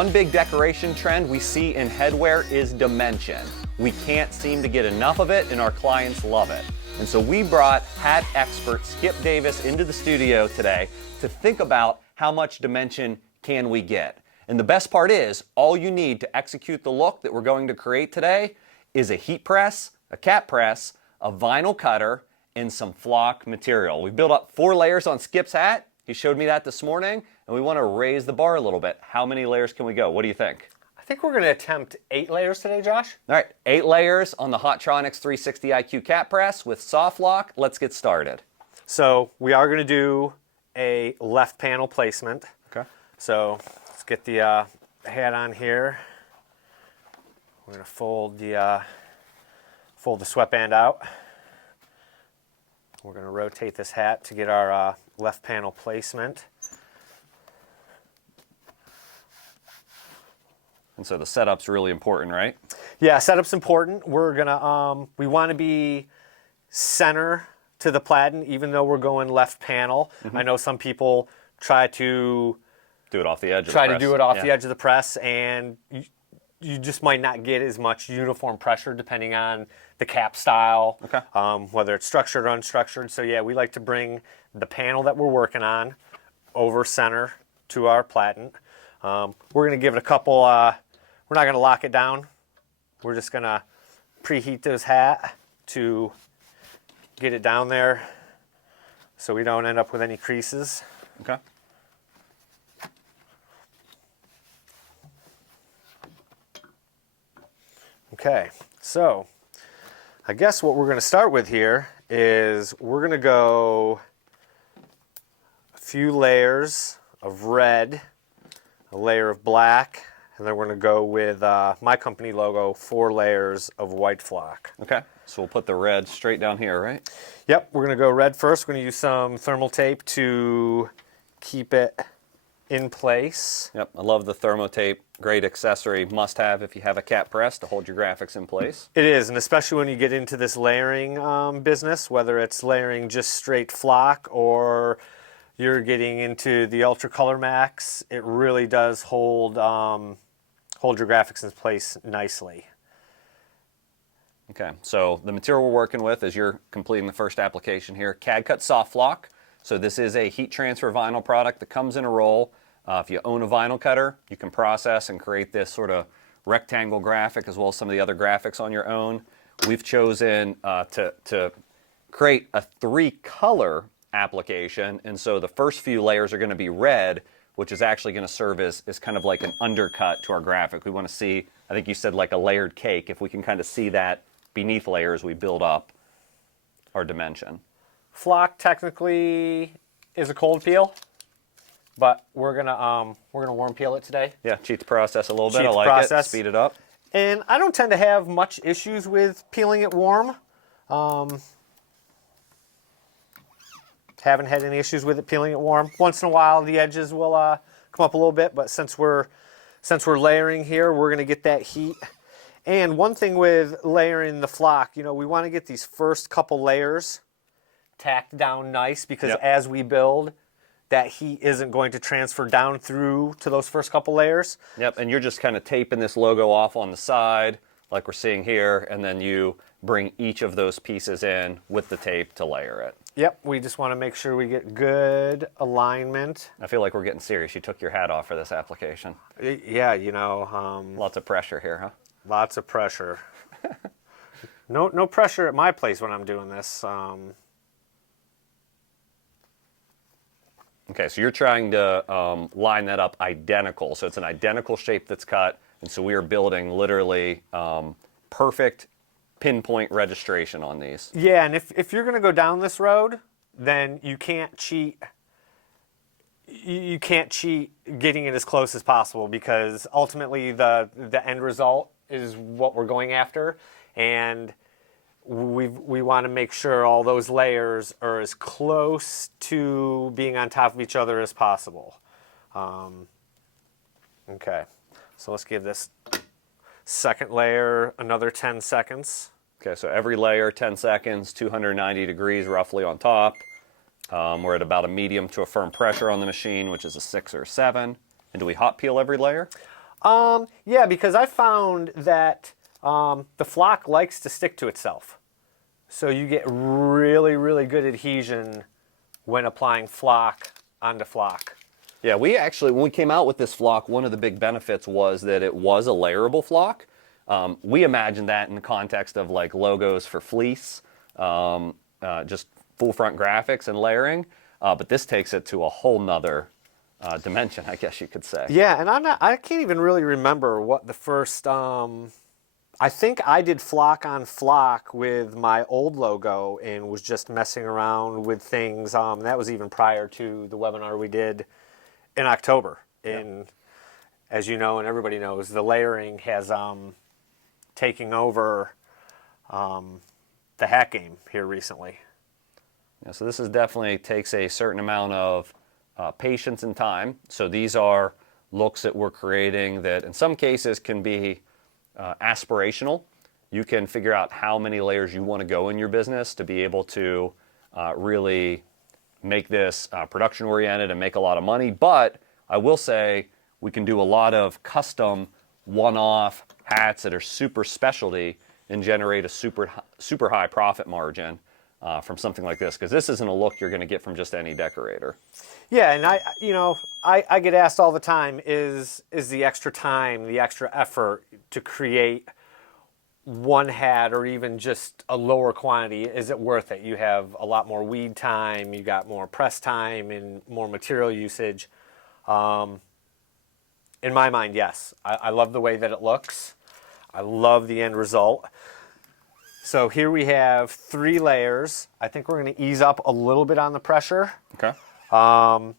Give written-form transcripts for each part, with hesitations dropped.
one big decoration trend we see in headwear is dimension. We can't seem to get enough of it, and our clients love it. And so we brought hat expert Skip Davis into the studio today to think about how much dimension can we get. And the best part is, all you need to execute the look that we're going to create today is a heat press, a cat press, a vinyl cutter, and some flock material. We built up 4 layers on Skip's hat. He showed me that this morning, and we want to raise the bar a little bit. How many layers can we go? What do you think? I think we're going to attempt 8 layers today, Josh. All right, 8 layers on the Hotronix 360 IQ cat press with soft flock. Let's get started. So we are going to do a left panel placement. Okay. So let's get the hat on here. We're going to fold the sweatband out. We're going to rotate this hat to get our left panel placement. And so the setup's really important, right? Yeah, setup's important. We're gonna we want to be center to the platen, even though we're going left panel. I know some people try to do it off the edge. The edge of the press, and you just might not get as much uniform pressure depending on the cap style, whether it's structured or unstructured. So yeah, we like to bring the panel that we're working on over center to our platen. We're going to give it a couple, we're not going to lock it down. We're just going to preheat this hat to get it down there so we don't end up with any creases. Okay. Okay, so I guess what we're going to start with here is we're going to go a few layers of red, a layer of black, and then we're going to go with my company logo, 4 layers of white flock. Okay, so we'll put the red straight down here, right? Yep, we're going to go red first. We're going to use some thermal tape to keep it in place. Yep, I love the thermo tape. Great accessory, must have if you have a cat press to hold your graphics in place. It is, and especially when you get into this layering business, whether it's layering just straight flock or you're getting into the Ultra Color Max, it really does hold your graphics in place nicely. Okay, so the material we're working with as you're completing the first application here, CAD-CUT Soft Flock. So this is a heat transfer vinyl product that comes in a roll. If you own a vinyl cutter, you can process and create this sort of rectangle graphic as well as some of the other graphics on your own. We've chosen to create a 3-color application, and so the first few layers are going to be red, which is actually going to serve as kind of like an undercut to our graphic. We want to see, I think you said like a layered cake, if we can kind of see that beneath layers we build up our dimension. Flock technically is a cold peel, but we're gonna warm peel it today. Yeah, cheat the process a little bit. I like it. Speed it up. And I don't tend to have much issues with peeling it warm. Haven't had any issues with it peeling it warm. Once in a while, the edges will come up a little bit, but since we're layering here, we're gonna get that heat. And one thing with layering the flock, you know, we want to get these first couple layers tacked down nice, because as we build, that heat isn't going to transfer down through to those first couple layers. Yep, and you're just kind of taping this logo off on the side, like we're seeing here, and then you bring each of those pieces in with the tape to layer it. Yep, we just want to make sure we get good alignment. I feel like we're getting serious. You took your hat off for this application. Yeah, you know. Lots of pressure here, huh? Lots of pressure. No pressure at my place when I'm doing this. Okay, so you're trying to line that up identical. So it's an identical shape that's cut, and so we are building literally perfect pinpoint registration on these. Yeah, and if you're going to go down this road, then you can't cheat. You can't cheat getting it as close as possible, because ultimately the end result is what we're going after, and we want to make sure all those layers are as close to being on top of each other as possible. Okay, so let's give this second layer another 10 seconds. Okay, so every layer, 10 seconds, 290 degrees roughly on top. We're at about a medium to a firm pressure on the machine, which is a 6 or 7. And do we hot peel every layer? Yeah, because I found that the flock likes to stick to itself. So you get really, really good adhesion when applying flock onto flock. Yeah, we actually, when we came out with this flock, one of the big benefits was that it was a layerable flock. We imagined that in the context of like logos for fleece, just full front graphics and layering. But this takes it to a whole nother dimension, I guess you could say. Yeah, and I can't even really remember what the first, I think I did flock on flock with my old logo and was just messing around with things. That was even prior to the webinar we did in October. And as you know, and everybody knows, the layering has taken over the hat game here recently. Yeah, so this is definitely takes a certain amount of patience and time. So these are looks that we're creating that in some cases can be aspirational. You can figure out how many layers you want to go in your business to be able to really make this production oriented and make a lot of money. But I will say we can do a lot of custom one-off hats that are super specialty and generate a super high profit margin from something like this, because this isn't a look you're going to get from just any decorator. Yeah, and I get asked all the time, is the extra time, the extra effort to create one hat or even just a lower quantity, is it worth it? You have a lot more weed time, you got more press time and more material usage. In my mind, yes. I love the way that it looks. I love the end result. So here we have 3 layers. I think we're going to ease up a little bit on the pressure. Okay. I don't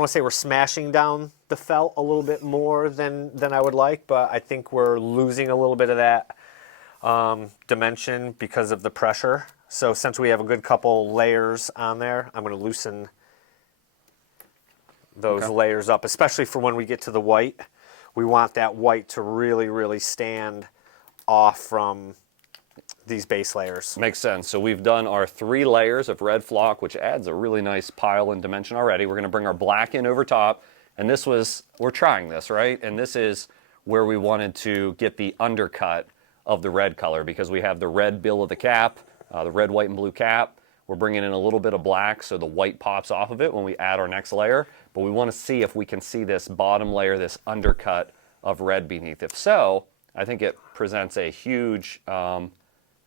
want to say we're smashing down the felt a little bit more than I would like, but I think we're losing a little bit of that dimension because of the pressure. So since we have a good couple layers on there, I'm going to loosen those layers up, especially for when we get to the white. We want that white to really, really stand off from these base layers. Makes sense. So we've done our 3 layers of red flock, which adds a really nice pile and dimension already. We're going to bring our black in over top. And we're trying this, right? And this is where we wanted to get the undercut of the red color, because we have the red bill of the cap, the red, white, and blue cap. We're bringing in a little bit of black so the white pops off of it when we add our next layer. But we want to see if we can see this bottom layer, this undercut of red beneath. If so, I think it presents a huge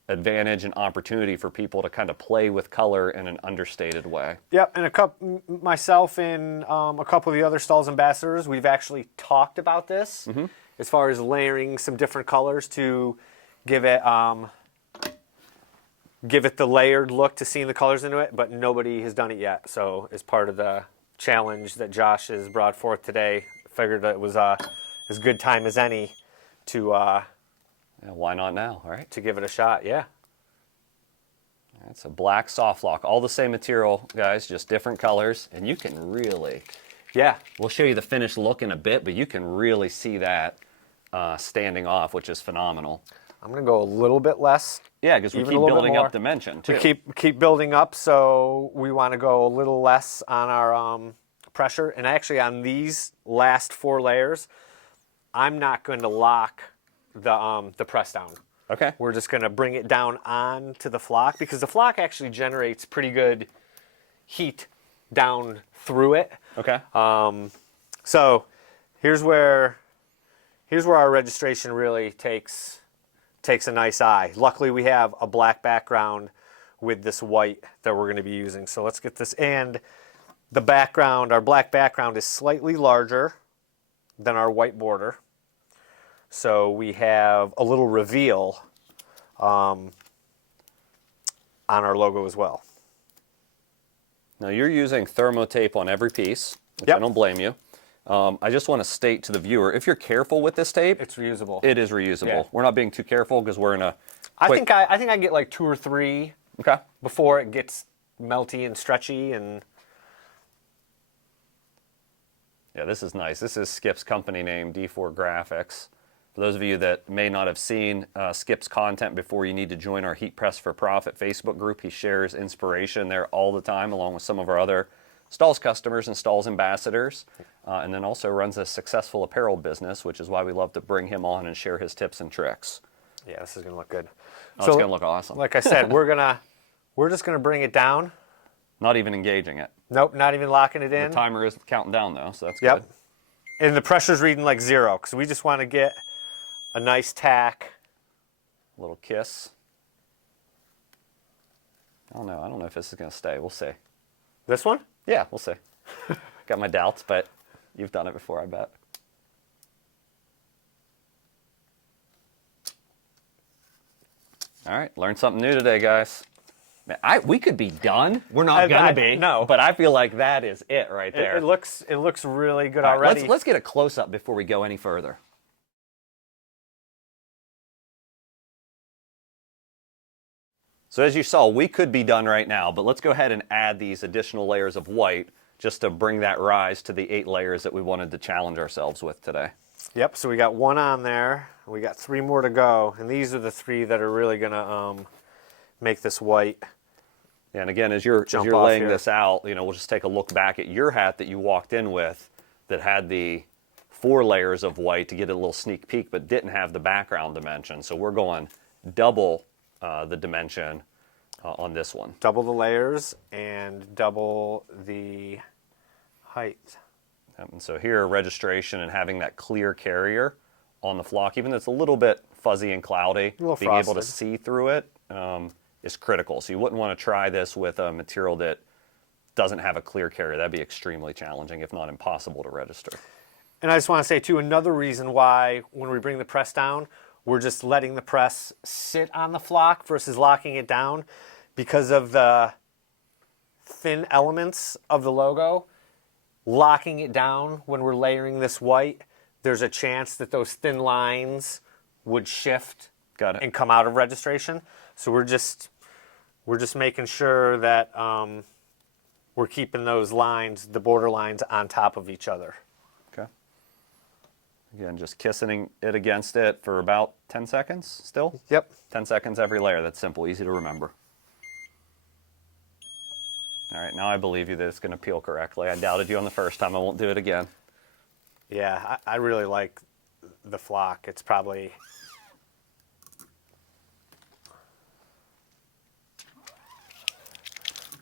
advantage and opportunity for people to kind of play with color in an understated way. Yep, and myself and a couple of the other Stahls ambassadors, we've actually talked about this as far as layering some different colors to give it the layered look to seeing the colors into it, but nobody has done it yet. So as part of the challenge that Josh has brought forth today, I figured that it was as good time as any to Yeah, why not now, right? to give it a shot. Yeah. It's a black soft flock, all the same material, guys, just different colors, and you can really, Yeah. we'll show you the finished look in a bit, but you can really see that standing off, which is phenomenal. I'm going to go a little bit less. Yeah, because we Even keep a little bit building more. up dimension, too. We keep building up, so we want to go a little less on our pressure. And actually, on these last 4 layers, I'm not going to lock the press down. Okay. We're just going to bring it down onto the flock, because the flock actually generates pretty good heat down through it. Okay. So here's where our registration really takes a nice eye. Luckily, we have a black background with this white that we're going to be using. So let's get this. And the background, our black background, is slightly larger than our white border. So we have a little reveal on our logo as well. Now you're using thermotape on every piece, which Yep. I don't blame you. I just want to state to the viewer, if you're careful with this tape, It's reusable. it is reusable. Yeah. We're not being too careful because we're in a I quick... think I get like 2 or 3 Okay. before it gets melty and stretchy. And Yeah, this is nice. This is Skip's company name, D4 Graphics. For those of you that may not have seen Skip's content before, you need to join our Heat Press for Profit Facebook group. He shares inspiration there all the time, along with some of our other Stahls customers and Stahls ambassadors, and then also runs a successful apparel business, which is why we love to bring him on and share his tips and tricks. Yeah, this is going to look good. Oh, it's going to look awesome. Like I said, we're just going to bring it down. Not even engaging it. Nope, not even locking it in. The timer is counting down, though, so that's Yep. good. And the pressure's reading like 0, because we just want to get a nice tack. A little kiss. I don't know if this is going to stay. We'll see. This one? Yeah, we'll see. Got my doubts, but you've done it before, I bet. All right, learned something new today, guys. Man, we could be done. We're not gonna be. No, but I feel like that is it right there. It looks really good All right, already. let's get a close up before we go any further. So as you saw, we could be done right now, but let's go ahead and add these additional layers of white just to bring that rise to the 8 layers that we wanted to challenge ourselves with today. Yep, so we got 1 on there. We got 3 more to go, and these are the 3 that are really gonna make this white. Yeah, and again, as you're laying this out, we'll just take a look back at your hat that you walked in with that had the 4 layers of white to get a little sneak peek, but didn't have the background dimension. So we're going double the dimension on this one. Double the layers and double the height. And so here, registration and having that clear carrier on the flock, even though it's a little bit fuzzy and cloudy, being able to see through it is critical. So you wouldn't want to try this with a material that doesn't have a clear carrier. That'd be extremely challenging, if not impossible to register. And I just want to say, too, another reason why when we bring the press down, we're just letting the press sit on the flock versus locking it down because of the thin elements of the logo. Locking it down when we're layering this white, there's a chance that those thin lines would shift and come out of registration. So we're just making sure that we're keeping those lines, the border lines, on top of each other. Okay. Again, just kissing it against it for about 10 seconds still? Yep. 10 seconds every layer. That's simple, easy to remember. All right, now I believe you that it's going to peel correctly. I doubted you on the first time. I won't do it again. Yeah, I really like the flock. It's probably...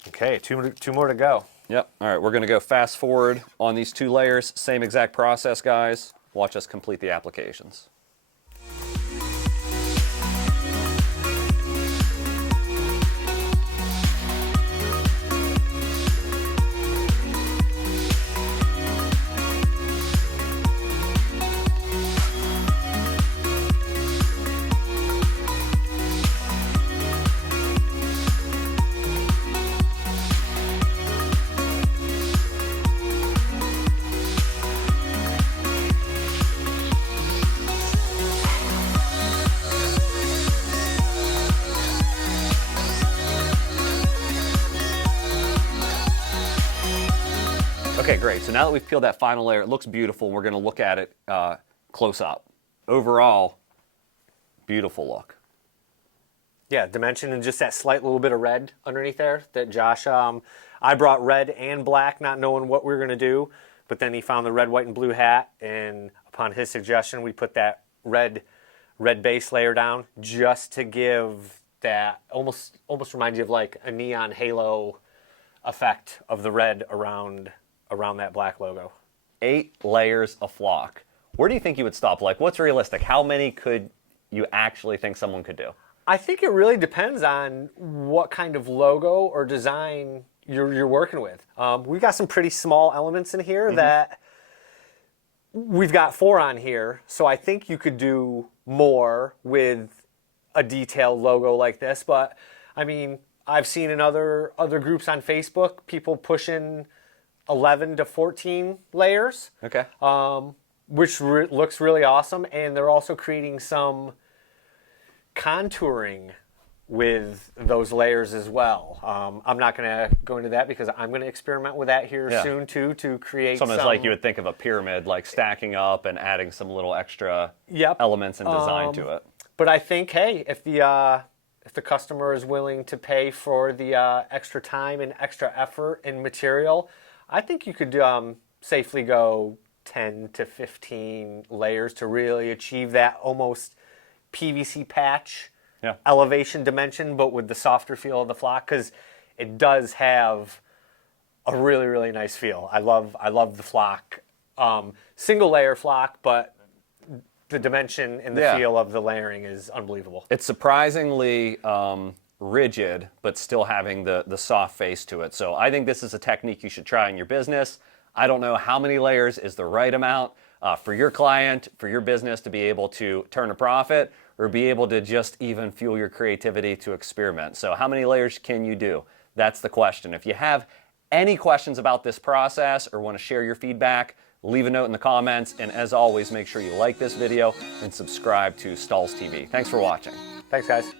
Okay, two more to go. Yep. All right, we're going to go fast forward on these 2 layers. Same exact process, guys. Watch us complete the applications. Okay, great. So now that we've peeled that final layer, it looks beautiful. We're going to look at it close up. Overall, beautiful look. Yeah, dimension and just that slight little bit of red underneath there that Josh, I brought red and black, not knowing what we were going to do, but then he found the red, white, and blue hat, and upon his suggestion, we put that red base layer down just to give that, almost reminds you of like a neon halo effect of the red around that black logo. 8 layers of flock. Where do you think you would stop? Like, what's realistic? How many could you actually think someone could do? I think it really depends on what kind of logo or design you're working with. We've got some pretty small elements in here that we've got 4 on here, so I think you could do more with a detailed logo like this. But I mean, I've seen in other groups on Facebook people pushing 11 to 14 layers. Okay. Which looks really awesome, and they're also creating some contouring with those layers as well. I'm not going to go into that because I'm going to experiment with that here soon too to create something like you would think of a pyramid, like stacking up and adding some little extra elements and design to it. But I think, hey, if the customer is willing to pay for the extra time and extra effort and material, I think you could safely go 10 to 15 layers to really achieve that almost PVC patch elevation dimension, but with the softer feel of the flock, because it does have a really, really nice feel. I love the flock. Single layer flock, but the dimension and the feel of the layering is unbelievable. It's surprisingly rigid, but still having the soft face to it. So I think this is a technique you should try in your business. I don't know how many layers is the right amount for your client, for your business to be able to turn a profit or be able to just even fuel your creativity to experiment. So how many layers can you do? That's the question. If you have any questions about this process or want to share your feedback, leave a note in the comments. And as always, make sure you like this video and subscribe to Stahls TV. Thanks for watching. Thanks, guys.